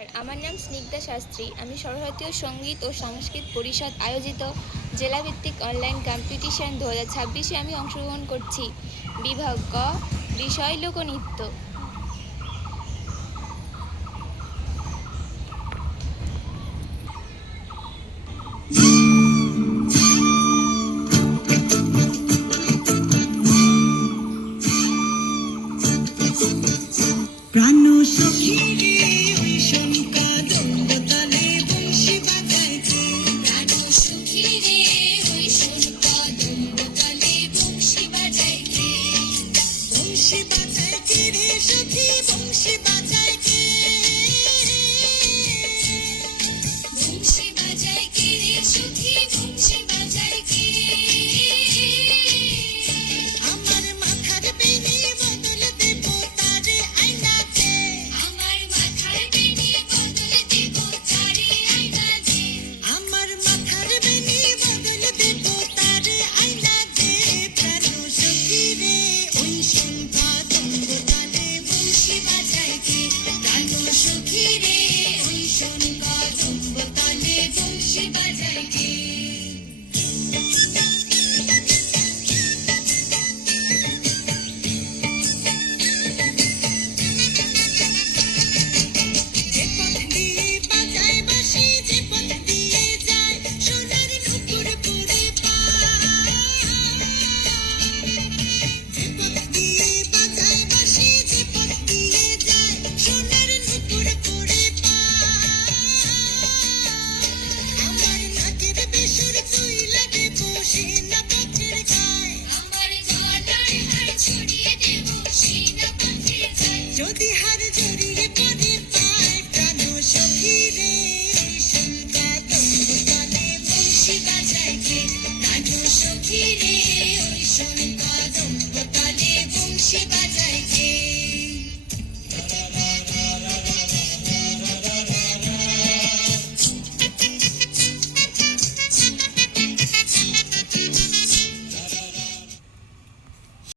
আমার নাম স্নিগ্ধা শাস্ত্রী। আমি সর্বভারতীয় সঙ্গীত ও সাংস্কৃতিক পরিষদ আয়োজিত জেলাভিত্তিক অনলাইন কম্পিটিশন 2026-এ আমি অংশগ্রহণ করছি। বিভাগ ক, বিষয় লোকনৃত্য। প্রাণ সখী রে ওই শঙ্কা দণ্ডতালে বংশী বাজাইছে। প্রাণ সখী রে ওই শঙ্কা দণ্ডতালে বংশী বাজাইছে। বংশী বাজাইছে রে সখী বংশী বাজাইছে। বংশী বাজাইছে রে সখী বংশী বাজাইছে। আমার মাথার বেনি বদল দেব তারে আইনাতে। আমার মাথার বেনি বদল দেব তারে আইনাতে। আমার মাথার বেনি বদল দেব তারে আইনাতে। প্রাণ সখী রে ওই শঙ্কা দণ্ডতালে বংশী বংশী বাজাইছে। প্রাণ সখী রে